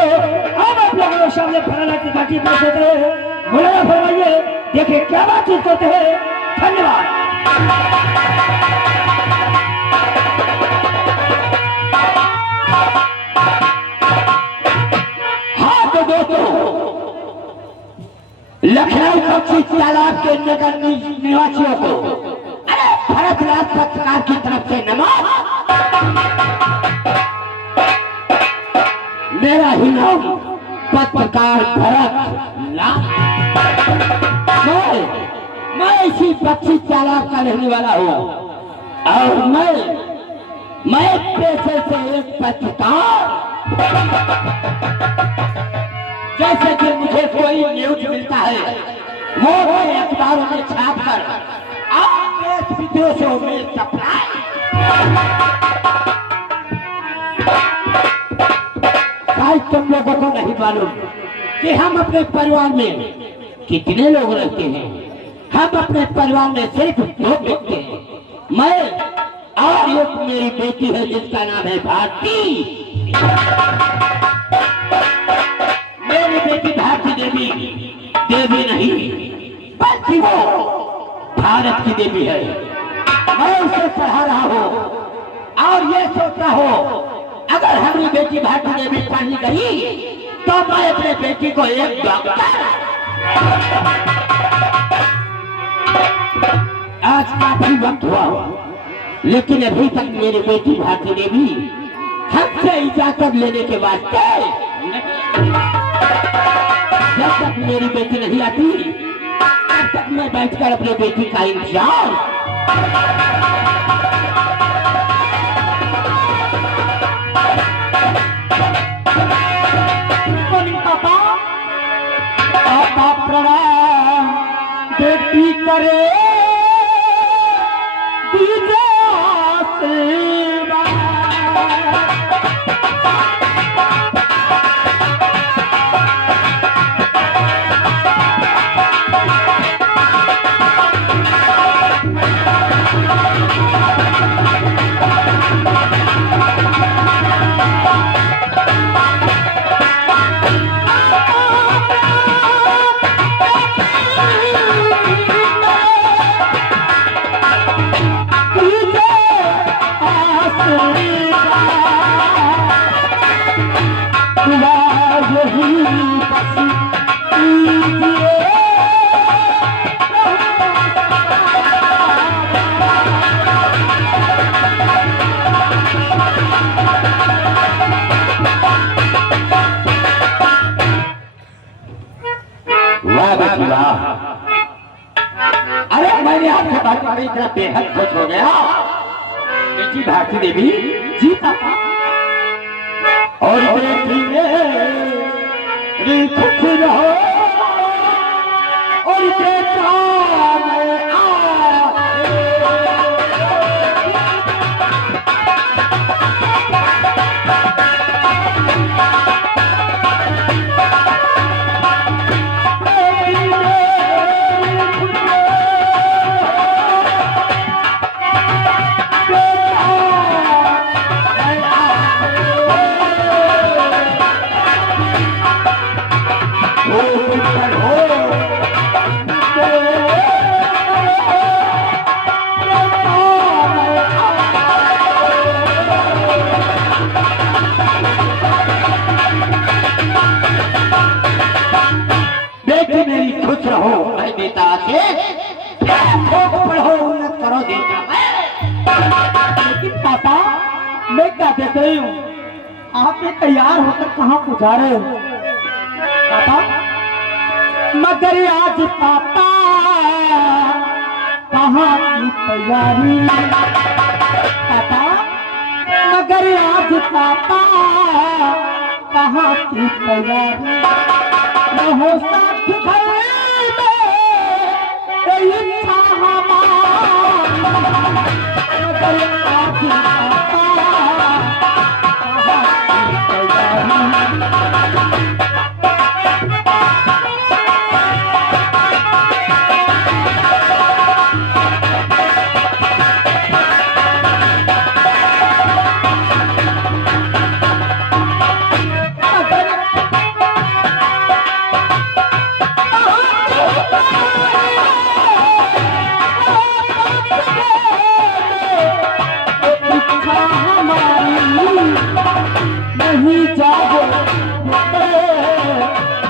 को हम आप लोगों के सामने फराना की घाटी पेश करते हैं। मौलाना फरमाइए, देखिए क्या बातचीत करते हैं। धन्यवाद। हाँ तो दोस्तों, लखनऊ पक्षी तालाब के नगर निवासियों को अरे भरतलाल पत्रकार की तरफ से नमस्कार। मेरा ही नाम पत्रकार भरत लाल। मैं इसी पक्षी तालाब का रहने वाला हूँ और मैं पेशे से एक पत्रकार। जैसे कि मुझे कोई न्यूज मिलता है वो अखबारों में छाप कर देश विदेशों में सप्लाई। शायद तुम लोगों को नहीं मालूम कि हम अपने परिवार में कितने लोग रहते हैं। हम अपने परिवार में सिर्फ 2 व्यक्ति हैं, मैं और एक मेरी बेटी है जिसका नाम है भारती। मेरी बेटी भारती देवी नहीं बल्कि वो भारत की देवी है। मैं उसे पढ़ा रहा हूँ और ये सोचता हूँ अगर हमारी बेटी भारती देवी पढ़ने गई तो मैं अपने बेटी को एक डॉक्टर। आज काफी वक्त हुआ लेकिन अभी तक मेरी बेटी भारती देवी हमसे इजाजत लेने के बाद जब तक मेरी बेटी नहीं आती तब तक मैं बैठकर अपने बेटी का इंतजार। पापा प्रणाम बेटी करे दीजिए आशीर्वाद। अरे मैंने आपके बारे में इतना बेहद खुश हो गया बेटी भारती देवी जी पापा। और बेटी मेरी खुश रहो और बेटा लेकिन पापा मैं क्या देख रही हूँ आप ये तैयार होकर कहाँ जा रहे हो पापा? मगर आज पापा कहाँ की तैयारी पापा? मगर आज पापा कहाँ की तैयारी न हो साथ इच्छा हमारी मगर आज पापा जाओ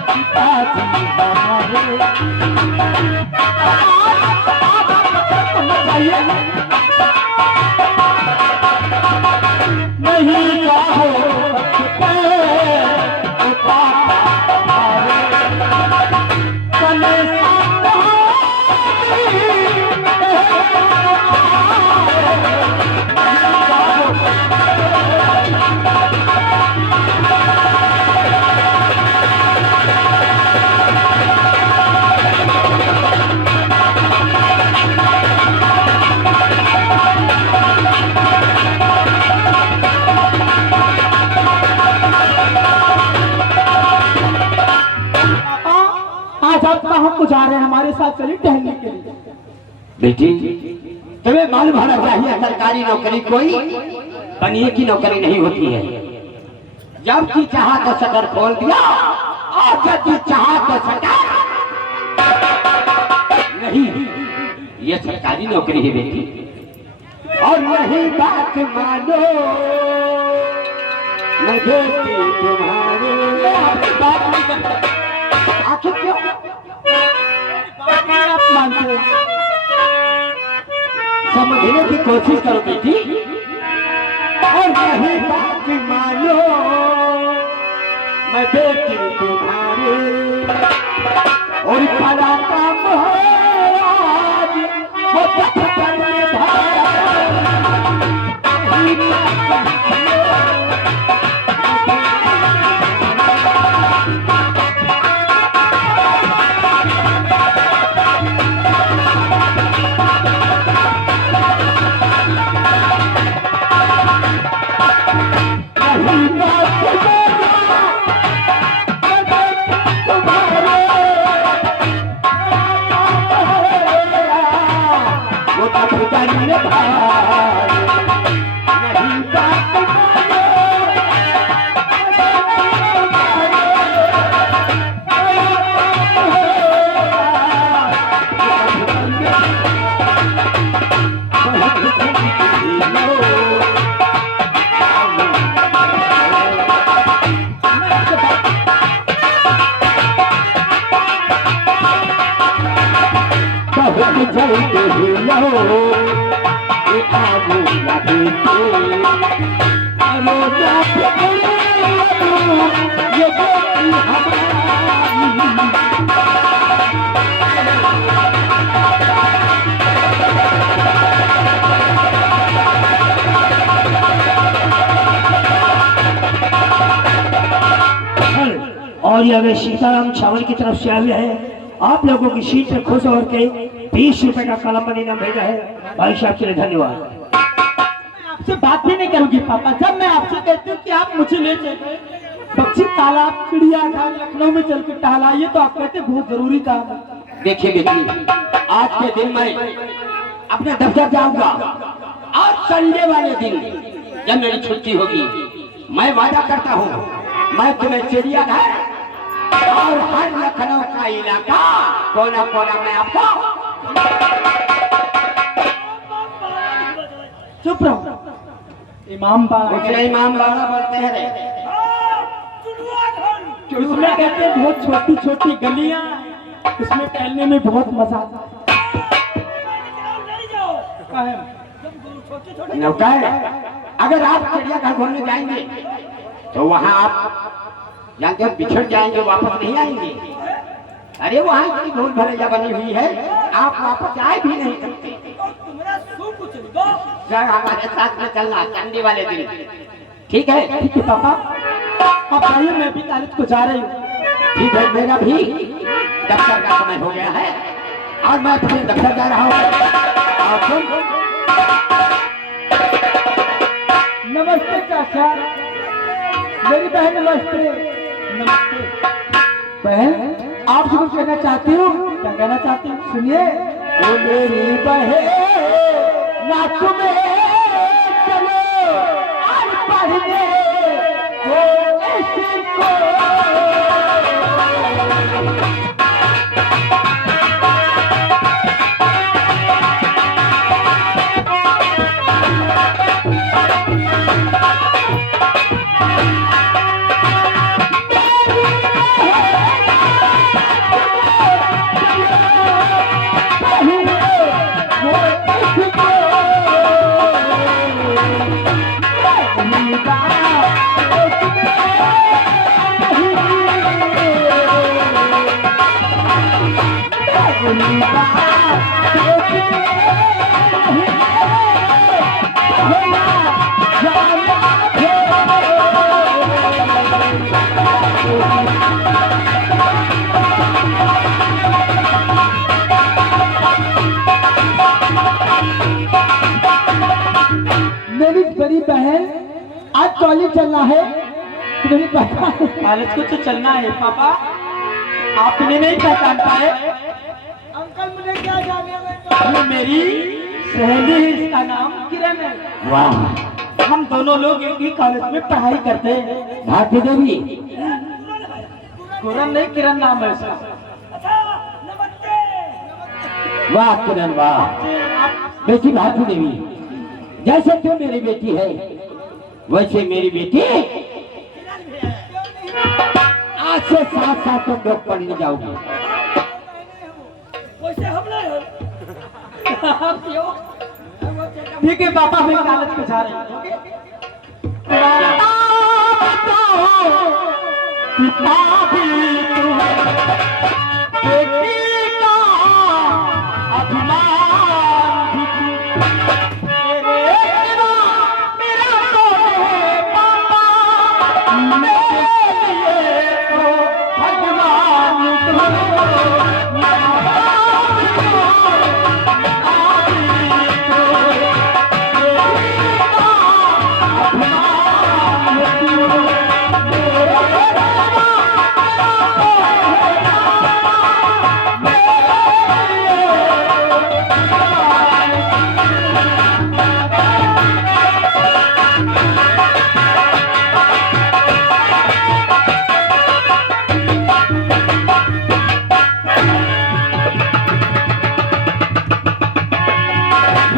पिताजी हमारे नहीं जाओ हम जा रहे हैं, हमारे साथ चलिए टहलने के लिए। बेटी तुम्हें मालूम होना चाहिए सरकारी नौकरी कोई बनिए की नौकरी नहीं होती है। जब की चाहा तो शटर खोल दिया और जब की चाहा तो शटर नहीं, ये सरकारी नौकरी है बेटी। और यही बात मानो मैं बेटी तुम्हारे, मैं आपकी बात नहीं करता। आखिर क्यों आप मानते हो? समझने की कोशिश करो बेटी। और यही बात मानो मैं बेटी तुम्हारे, और भला काम है आज वो पत्थर में धारा। और ये अगर सीताराम छावल की तरफ से आए हैं, आप लोगों की सीट में खुश होकर के 20 रुपए का कलम इनाम भेजा है। भाई साहब के लिए धन्यवाद। आपसे बात भी नहीं करूंगी पापा, जब मैं आपसे कहती हूँ कि आप मुझे ले चलिए पक्षी तालाब चिड़ियाघर लखनऊ में चल के टहलाइए, तो आप कहते बहुत जरूरी काम है। देखिए बेटी, आज के दिन मैं अपने दफ्तर जाऊंगा। आज संडे वाले दिन जब मेरी छुट्टी होगी, मैं वादा करता हूँ मैं तुम्हें चिड़ियाघर और हर लखनऊ का इलाका कोना कोना में आपको। चुप रहो, इमाम बाड़ा मुझे इमाम बाड़ा बोलते हैं रे। उसमें कहते हैं बहुत छोटी छोटी गलियां, उसमें टहलने में बहुत मजा आता है। नौका है, अगर आप चिड़ियाघर घूमने जाएंगे तो वहाँ आप जानते हो बिछड़ जाएंगे, वापस नहीं आएंगे। अरे वहाँ इतनी धूल भरेजा बनी हुई है, आप वापस आए भी नहीं सकते। सर हमारे साथ में चलना संडे वाले दिन, ठीक है? ठीक है पापा, आप आइए, मैं भी तारीख को जा रही हूँ। ठीक है, मेरा भी दफ्तर का समय हो गया है और मैं अपने दफ्तर जा रहा हूँ। नमस्ते चाचा, मेरी बहन नमस्ते। नमस्ते बहन, आपसे कुछ कहना चाहती हूँ। क्या कहना चाहती हूँ? सुनिए। ओ मेरी बहन ना तुम्हें चलो और पढ़ने को इसको। कॉलेज चलना है, तुम्हें पता है? कॉलेज को तो चलना है पापा, आपने नहीं पहचान पाए? अंकल मुझे क्या जाने, ये मेरी सहेली है, इसका नाम किरण है। वाह, हम दोनों लोग एक ही कॉलेज में पढ़ाई करते हैं। भारती देवी, किरण नहीं, किरण नाम है इसका। वाह किरण वाह, बेटी भारती देवी, जैसे तू मेरी बेटी है वैसे मेरी बेटी आज से साथ साथ तुम लोग पढ़ने जाओगे। वैसे हम ठीक है पापा, हम कॉलेज पे जा रहे हैं। पिता भी तू बेटी का अभिमान भी तू, मेरा तो है पापा, मेरे लिए तो भगवान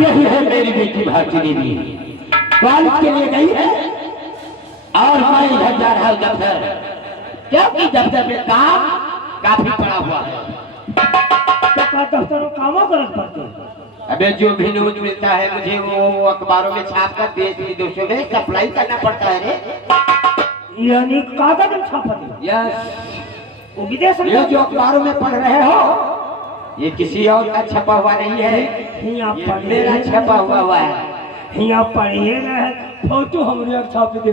यही है मेरी बेटी भारती देवी, कॉलेज के लिए गई है और मैं इधर जा रहा हूँ दफ्तर, क्योंकि दफ्तर में काम काफी पड़ा हुआ है। तो दफ्तर में कामों करना पड़ता है। अबे जो भी न्यूज मिलता है मुझे वो अखबारों में छाप कर देश विदेशों में सप्लाई करना पड़ता है रे। यानी कागज में छापा है। यस, वो विदेश में ये जो अखबारों में पढ़ रहे हो ये किसी और का छपा हुआ नहीं है, ये मेरा छपा हुआ है। यहाँ पढ़िए ना, फोटो हमारे छाप दे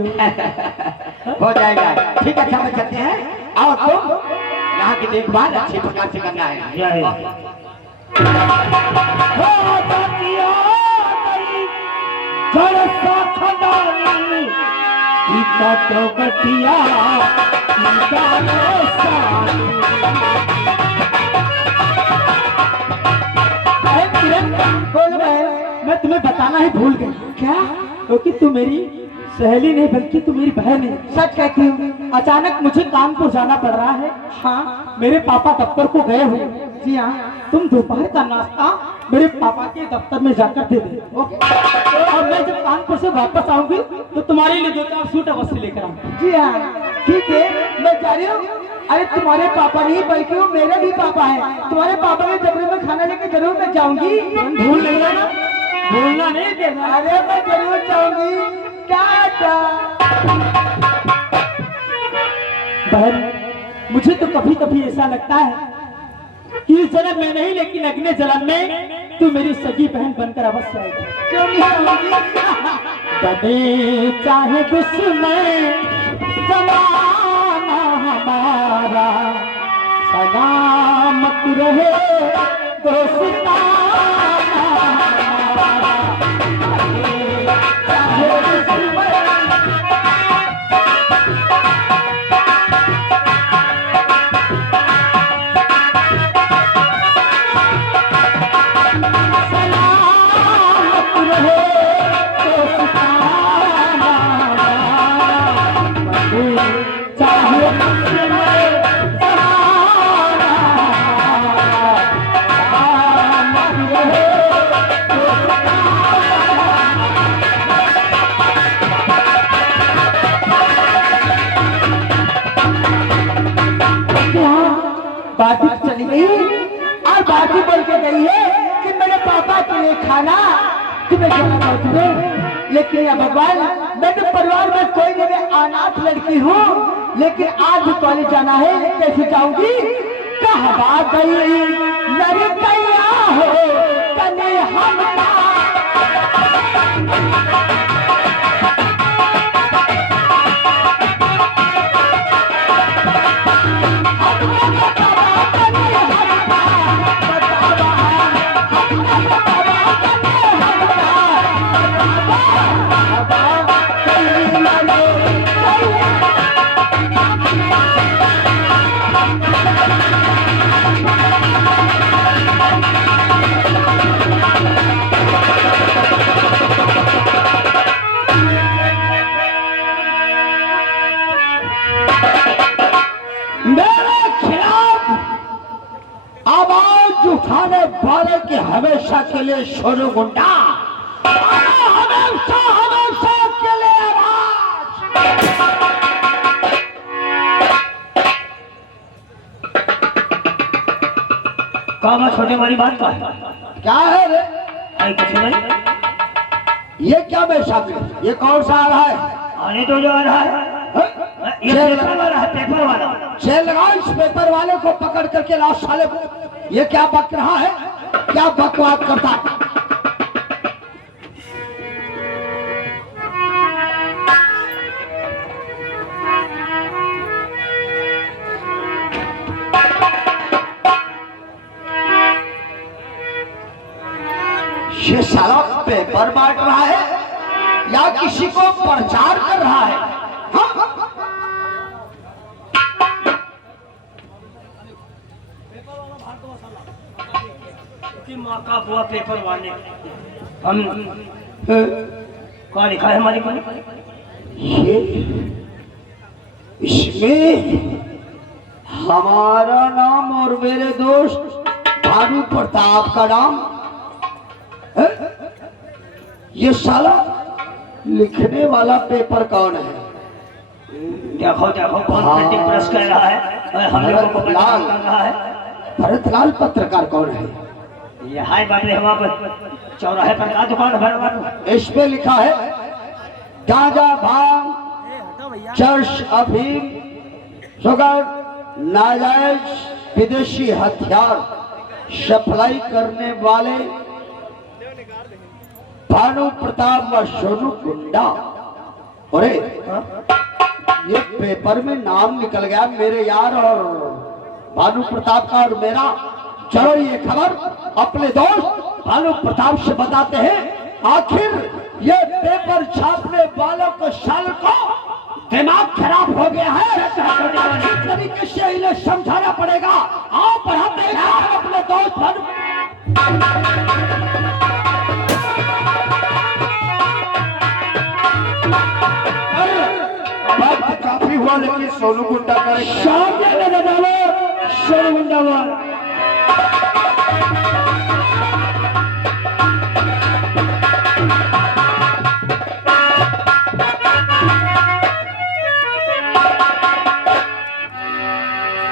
हो जाएगा, ठीक है, अच्छा चलते हैं। और तुम यहाँ की देखभाल अच्छे प्रकार से करना है। मैं तुम्हें बताना ही भूल गई। क्या? क्योंकि तू मेरी सहेली नहीं बल्कि तू मेरी बहन है। सच कहती हूँ, अचानक मुझे कानपुर जाना पड़ रहा है। हाँ, मेरे पापा दफ्तर को गए हुए। जी हाँ, तुम दोपहर का नाश्ता मेरे पापा के दफ्तर में जाकर दे दे। ओके? और मैं जब कानपुर से वापस आऊंगी तो तुम्हारे लिए 2-4 सूट अवश्य लेकर आऊंगी। जी हाँ, ठीक है, मैं जा रही हूँ। अरे तुम्हारे पापा नहीं बल्कि वो मेरे भी पापा है। तुम्हारे पापा के जबरे में खाना लेके जरूर मैं जाऊंगी। भूल नहीं जाना, भूलना नहीं देना। अरे मैं जरूर जाऊंगी। बहन, मुझे तो कभी कभी ऐसा लगता है कि इस जन्म में नहीं लेकिन अगले जन्म में तू मेरी सगी बहन बनकर अवश्य आएगी। क्यों नहीं आऊंगी? चाहे दुश्मन जमाना हमारा, सलामत रहे दोस्ताना हमारा। चाहे दुश्मन बात चली गई और बात ही बोल के गई है कि मेरे पापा के लिए खाना तुम्हें जाना था तुम्हें। लेकिन या भगवान, मैं तो परिवार में कोई नहीं, अनाथ लड़की हूँ, लेकिन आज भी कॉलेज जाना है। कैसे जाऊंगी? कहाँ गई लड़किया हो कने हम खाने वाले की हमेशा के लिए सोनू गुंडा, हमेशा हमेशा के लिए आवाज। कामा छोटे वाली बात का है? क्या है रे? आई कुछ नहीं। ये क्या मेरे सामने, ये कौन सा आ रहा है? आने तो जो आ रहा है ये पेपर वाला है, पेपर वाला। जेल लगाओ इस पेपर वाले को, पकड़ करके लाओ साले को। ये क्या बक रहा है, क्या बकवास करता है? ये साला पेपर बांट रहा है या किसी को प्रचार कर रहा है? हाँ? माँ का बुआ पेपर वाले हम क्या लिखा है हमारे को? ये इसमें हमारा नाम और मेरे दोस्त भानु प्रताप का नाम है? ये साला लिखने वाला पेपर कौन है? देखो देखो कौन प्रिंटिंग प्रेस कर रहा है, हम लोगों को परेशान कर रहा है। भरतलाल पत्रकार कौन है? ये हाय बात है, वहाँ पर चौराहे पर का दुकान है? इस पे लिखा है गांजा, भांग, चर्च, अफीम, शुगर, नाजायज विदेशी हथियार सप्लाई करने वाले भानु प्रताप व सोनू गुंडा। अरे ये पेपर में नाम निकल गया मेरे यार और भानु प्रताप का और मेरा। चलो ये खबर अपने दोस्त भानु प्रताप से बताते हैं। आखिर ये पेपर छापने वालों को साल को दिमाग खराब हो गया है, इस तरीके से इन्हें समझाना पड़ेगा। आओ बढ़ाते हैं अपने दोस्त भानु। बात काफी हुआ, लेकिन सोनू गुंडा का सोनू गुंडा वाला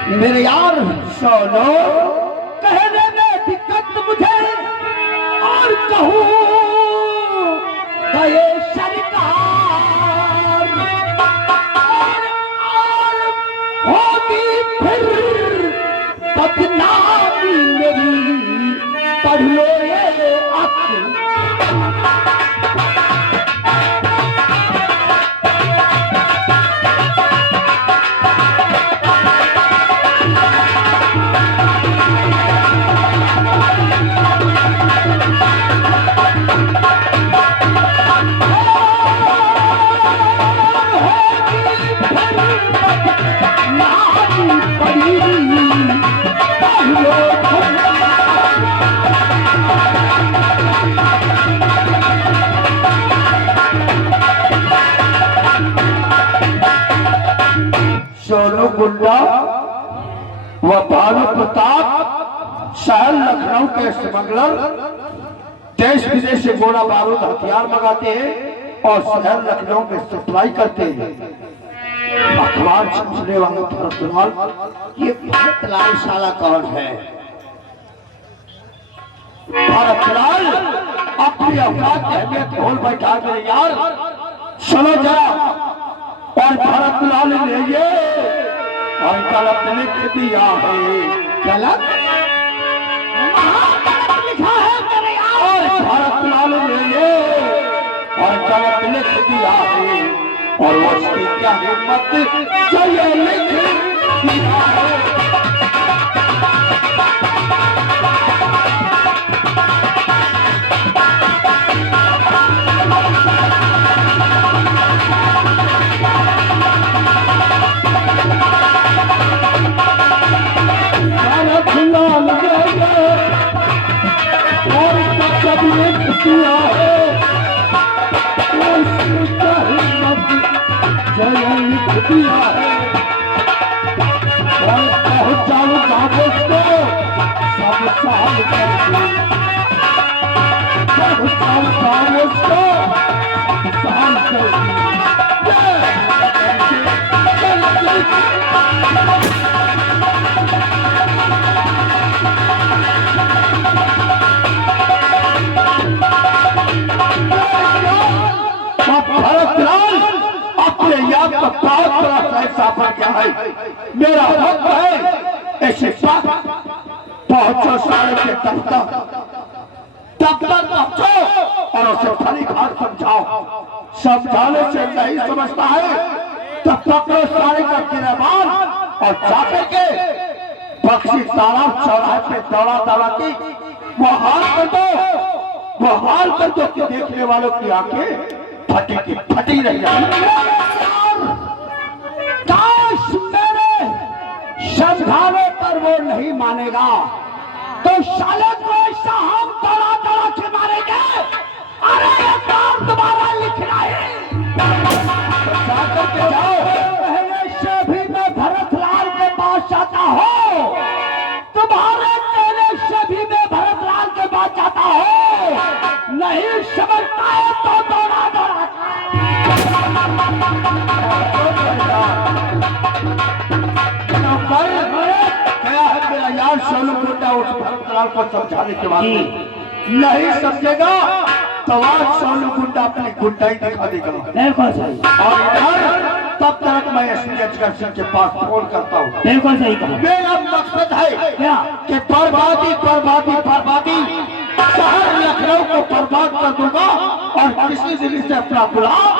मेरे यार सोनू, कहने में दिक्कत मुझे और कहूँ गए सरकार और होगी फिर बदनामी मेरी, पढ़ लो ये अक्ल। सोनू गुंडा व भानु प्रताप शहर लखनऊ के स्मगलर देश विदेश से गोला बारूद हथियार मंगाते हैं और शहर लखनऊ में सप्लाई करते हैं। अखबार छपने वाला भरतलाल, ये भरतलाल साला कौन है? भरतलाल अपनी औकात की अहमियत भूल बैठा मेरे यार। सुनो जरा, और भरतलाल ने ये और गलत लिख दिया है। गलत लिखा है मेरे यार। और भरतलाल ने ये और गलत लिख दिया है, और उसकी क्या हिम्मत जो ये लिख दिया है। दिया है और उसकी क्या हिम्मत जो ये लिख दिया है। पड़ गया है। मेरा वक्त है ऐसे पहुंचो सारे के दफ्तर पहुंचो और उसे भली भात समझाओ। समझाने से नहीं समझता है तो पकड़ो सारे का गिरबान और जाकर के बख्शी तालाब चौराहे पे दौड़ा की वो हाल कर दो कि देखने वालों की आंखें फटी रही काश मेरे समझाने पर वो नहीं मानेगा तो साले को ऐसा हम दौड़ा के मारेंगे। अरे ये काम दोबारा लिखना है। जाकर के जाओ। पहले से भी मैं भरतलाल के पास जाता हूँ, तुम्हारे कहने से भी मैं भरतलाल के पास जाता हूँ। नहीं समझता है तो दौड़ा क्या है मेरा यार सोनू गुंडा उस भरतलाल को समझाने के बाद नहीं समझेगा तो आज सोनू गुंडा अपनी गुंडाई दिखा देगा। बिल्कुल सही। और इधर तब तक मैं एसपी सिंह के पास फोन करता हूँ। बिल्कुल सही कहा। मेरा मकसद है क्या कि बर्बादी शहर लखनऊ को बर्बाद कर दूंगा और किसी दिल्ली से अपना गुलाम।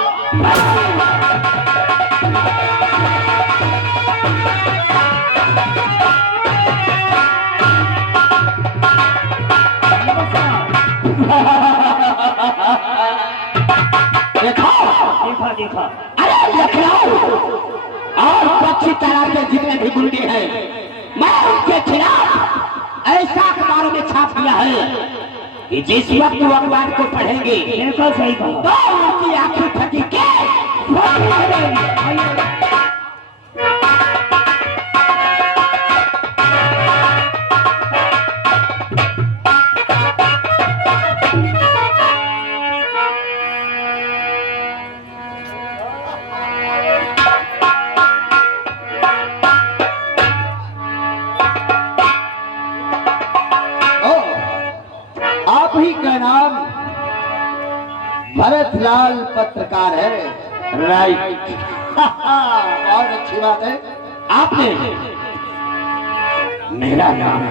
देखा अरे लखनऊ और पक्षी तालाब के जितने भी गुंडे हैं मैं उनके खिलाफ ऐसा अखबारों में छाप दिया है कि जिस वक्त वो अखबार को पढ़ेंगे बिल्कुल सही कहा। तो उनकी आंखें फटी के नाम भरतलाल पत्रकार है। राइट। बहुत अच्छी बात है। आपने मेरा नाम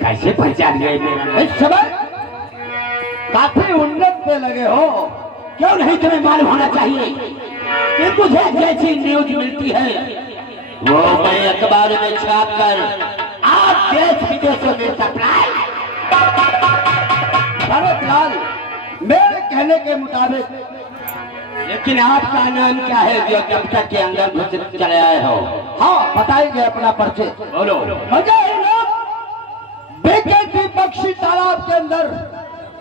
कैसे पहचान गए? मेरा नाम समय काफी उन्नत पे लगे हो, क्यों नहीं तुम्हें मालूम होना चाहिए कि मुझे जैसी न्यूज मिलती है वो मैं अखबार में छाप कर आप देश विदेशों में सप्लाई। भरतलाल मेरे कहने के मुताबिक, लेकिन आपका नाम क्या है जो दफ्तर के अंदर घुस चले आए हो? हाँ बताएंगे अपना परिचय। बोलो। मुझे बेकेटी बख्शी तालाब के अंदर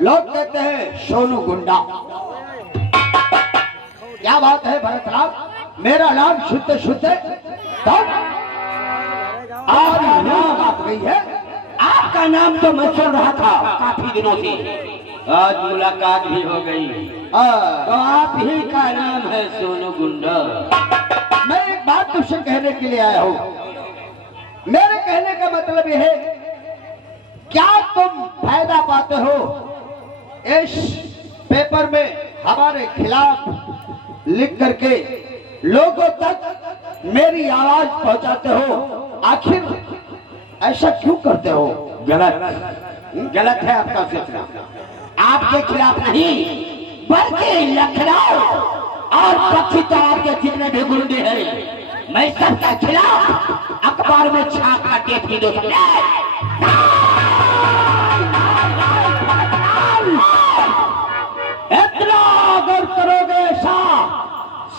लोग कहते हैं सोनू गुंडा। क्या बात है भरतलाल, मेरा नाम शुद्ध और नाम बात गई है। आपका नाम तो मैं सुन रहा था काफी दिनों से, आज मुलाकात भी हो गई। तो आप ही का नाम है सोनू गुंडा। मैं एक बात तुझसे कहने के लिए आया हूँ। मेरे कहने का मतलब यह है, क्या तुम फायदा पाते हो इस पेपर में हमारे खिलाफ लिख करके लोगों तक मेरी आवाज पहुंचाते हो? आखिर ऐसा क्यों करते हो? गलत है आपका फैसला। आपके खिलाफ नहीं बल्कि लखनऊ और पक्षी तालाब के जितने भी गुंडे हैं मैं सबका खिलाफ अखबार में छाप कर देखी दो। इतना अगर करोगे ऐसा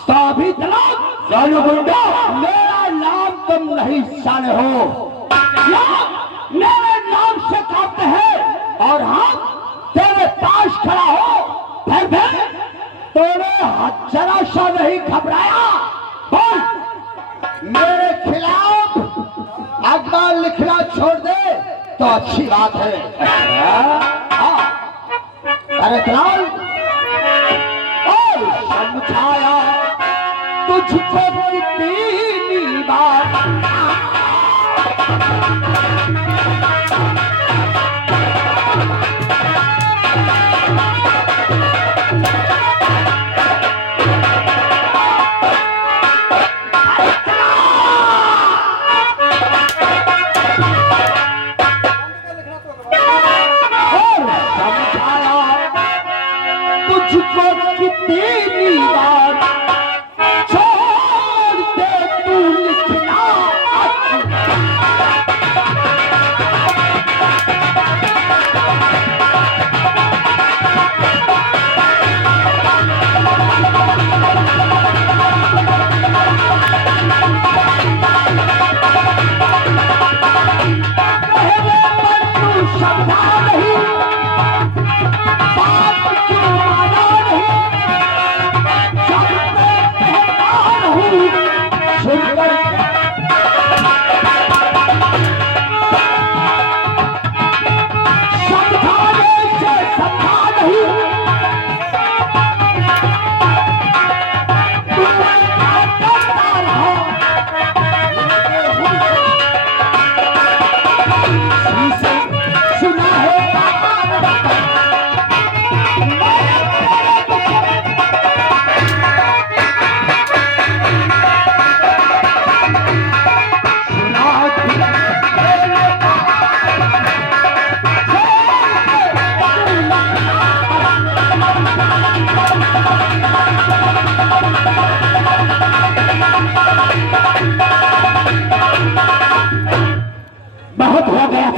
तो अभी सोनू गुंडा मेरा नाम तुम नहीं जाने हो। मेरे नाम से काटते हैं और हम तेरे पास खड़ा हो फिर तूने जरा सा नहीं घबराया? बोल, मेरे खिलाफ अखबार लिखना छोड़ दे तो अच्छी बात है। भरतलाल समझाया तुझको कितनी बार।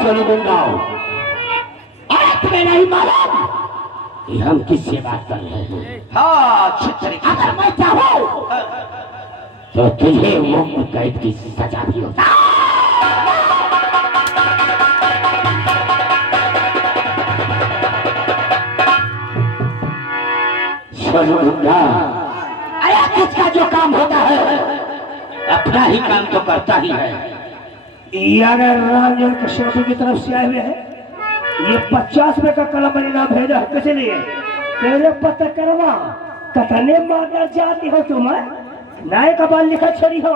सोनू गुंगाओ, अरे तुम्हें नहीं मालूम कि हम किससे बात कर रहे हैं? हाँ अच्छी तरीके अगर मैं चाहूं तो तुझे उम्र कैद की सजा भी होता। सोनू गुंगा, अरे किसका जो काम होता है अपना ही काम तो करता ही है। ये अगर रामजन कश्यप की तरफ से आए हुए हैं, ये 50 रुपए का कलम इनाम भेजा है। किस लिए? तेरे पता करवा कथने मादर जाती हो तुम, नाय का बाल लिखा छोड़ी हो।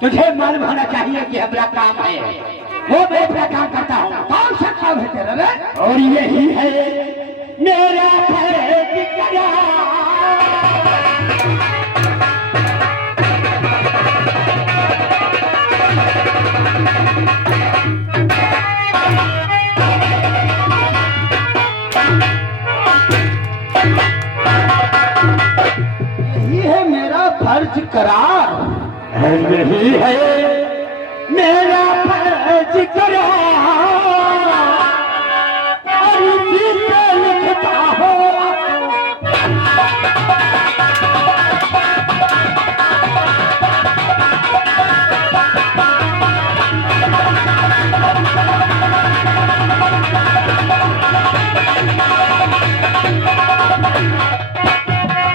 तुझे मालूम होना चाहिए कि हमारा काम है, वो मैं अपना काम करता हूँ। कौन सा काम है तेरा रे? और यही है मेरा यही है मेरा फर्ज करार। यही है मेरा फर्ज करार, और इसी पे लिखता हो।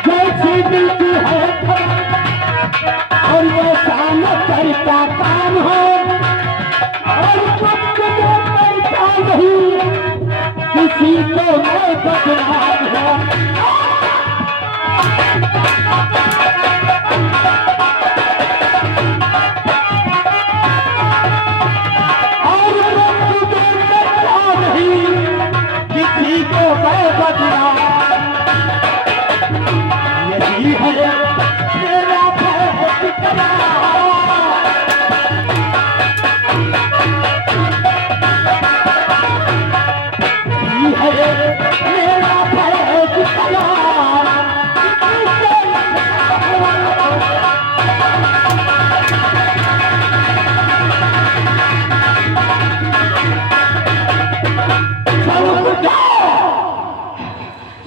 जैसी मिलती है और वो काम करता काम हो, और कुछ जो करता नहीं किसी को मैं बदनाम हो। और कुछ जो करता नहीं किसी को मैं बदनाम। यही है मेरा फर्ज करार, यही है मेरा फर्ज करार।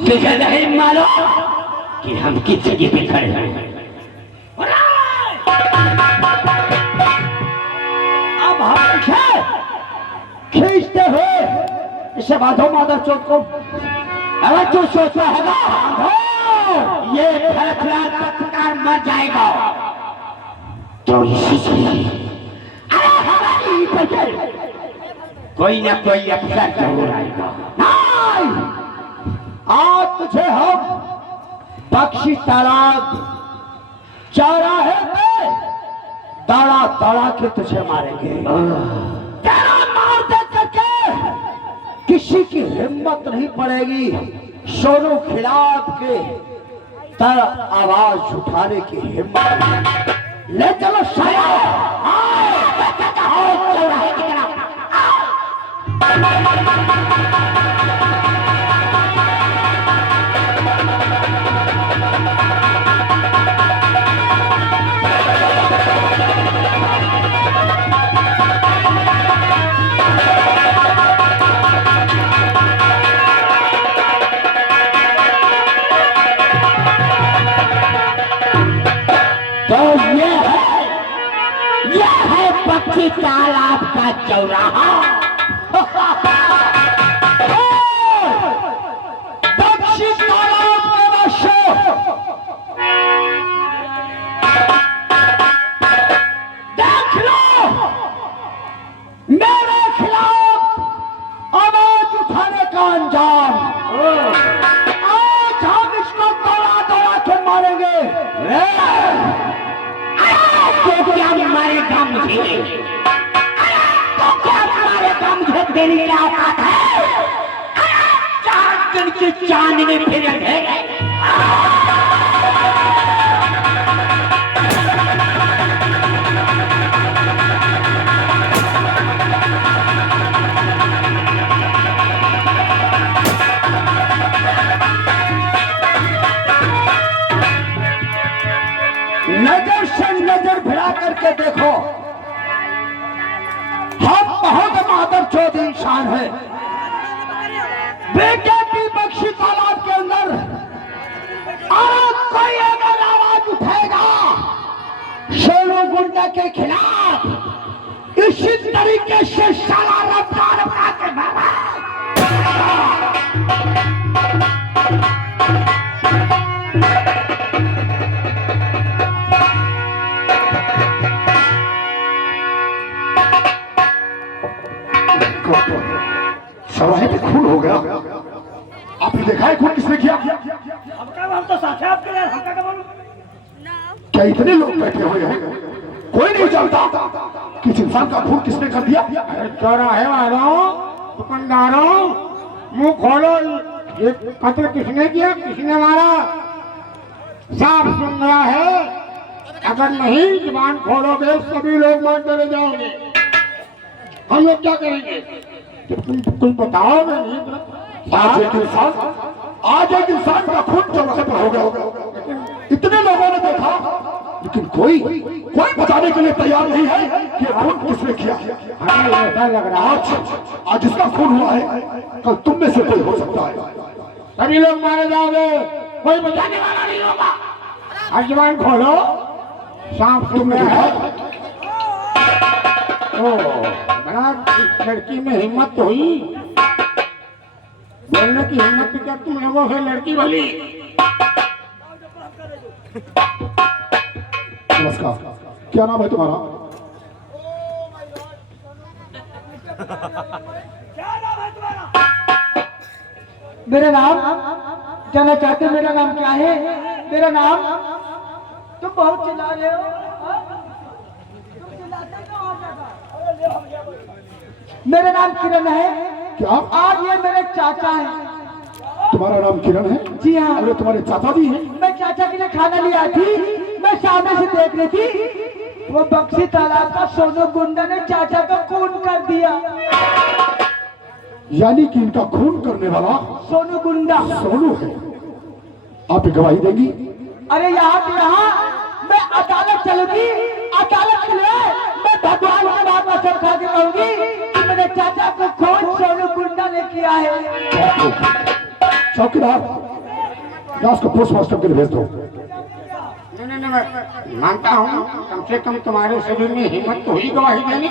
तुझे नहीं मालूम कि हम किस जगह पे खड़े हैं? अब हम खींचते हुए इसे बांधो मादर चौथ को। अगर तू सोचता है ना ये फैसला पत्रकार मर जाएगा तो इसी से अरे हमारी वजह कोई ना कोई अफसर जरूर आएगा। नहीं, आज तुझे हम बख्शी तालाब चौराहे पे दड़ा दड़ा के तुझे मारेंगे। तेरा मार दे करके किसी की हिम्मत नहीं पड़ेगी सोनू खिलाफ के तर आवाज उठाने की हिम्मत। ले चलो साया, चौराहे की तरफ। तो ये है पक्षी तालाब का चौराहा। बख्शी तालाब के वासियों, देख लो मेरे खिलाफ आवाज उठाने का अंजाम। आज हम इसको दौड़ा दौड़ा के मारेंगे। तो क्या मारेगा मुझे? तो क्या मारेगा मुझे? देने की औकात है? 4 दिन की चांद में फिर गुंडा के खिलाफ इसी तरीके से साला रफ्तार बना के मारा। सवाही पे खून हो गया। आपने देखा है खून किसने किया? हम तो साथे आपके लिए हमका का बोलूं। क्या इतने लोग बैठे हुए हैं, कोई नहीं जानता कि इस इंसान का खून किसने कर दिया? चौराहे वालों, दुकानदारों, मुंह खोलो, ये कत्ल किसने किया, किसने मारा? साफ सुन रहा है, अगर नहीं जुबान खोलोगे सभी लोग मार चले जाओगे। हम लोग क्या करेंगे? तुम कुछ बताओ। आज एक इंसान का खून चौराहे पर हो गया। इतने लोगों ने देखा, लेकिन कोई बताने के लिए तैयार नहीं है कि खून किसने किया। हमें ऐसा लग रहा है आज इसका खून हुआ है, कल तुम में से कोई हो सकता है। सभी लोग मारे जाओगे, कोई बचाने वाला नहीं होगा। आज जुबान खोलो, साफ सुन तुमने रहा है। देखा? ओ, बड़ा लड़की में हिम्मत हुई, बोलने की हिम्मत तो क्या तुम लोगों से लड़की बनी? नमस्कार, क्या नाम है तुम्हारा? मेरा नाम जानना चाहते हो? मेरा नाम क्या है? मेरा नाम तुम बहुत चिल्ला रहे हो। तुम चिल्लाते क्यों हो ज्यादा? मेरा नाम किरण है। क्या आज ये मेरे चाचा हैं। तुम्हारा नाम किरण है? जी हाँ। अरे तुम्हारे चाचा जी हैं। मैं चाचा के लिए खाना लिया थी। मैं सामने से देख रही थी, वो बक्सी तालाब का सोनू गुंडा ने चाचा का खून कर दिया। यानी कि इनका खून करने वाला सोनू गुंडा। सोनू है। आप गवाही देंगी? अरे यहाँ पे यहाँ मैं अदालत चलूंगी। अदालत के लिए मैं भगवान के बात में सब खा के कहूंगी कि मेरे चाचा को खून सोनू गुंडा ने किया है। चौकीदार, लाश को पोस्टमास्टर के लिए भेज दो। नहीं, मैं मानता हूँ, कम से कम तुम्हारे शरीर में हिम्मत तो हुई गवाही देने।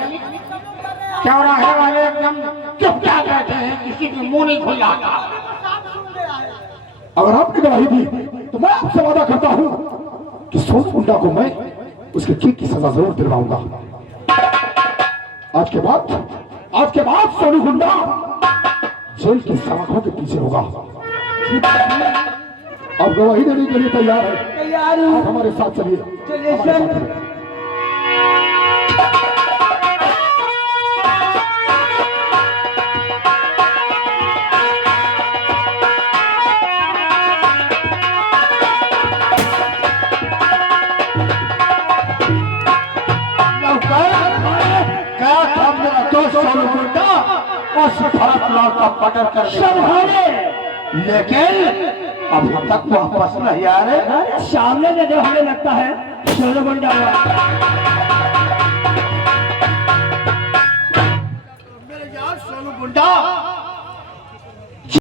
चौराहे वाले एकदम चुपचाप बैठे हैं, किसी के मुंह नहीं खुल रहा था। अगर आपने गवाही दी तो मैं आपसे वादा करता हूँ कि सोनू गुंडा को मैं उसके ठीक की सजा जरूर दिलवाऊंगा। आज के बाद सोनू गुंडा जेल की सलाखों के पीछे होगा। अब गवाही देने के लिए तैयार है? तैयार हूँ। आप हमारे साथ चलिए। चलिए हमारे सर। साथ चलिए। सोनू गुंडा उस भरत लाल का मर्डर कर लेकिन अभी तक वापस नहीं आ रहे। सामने से जो हमें लगता है सोनू गुंडा सोनू गुंडा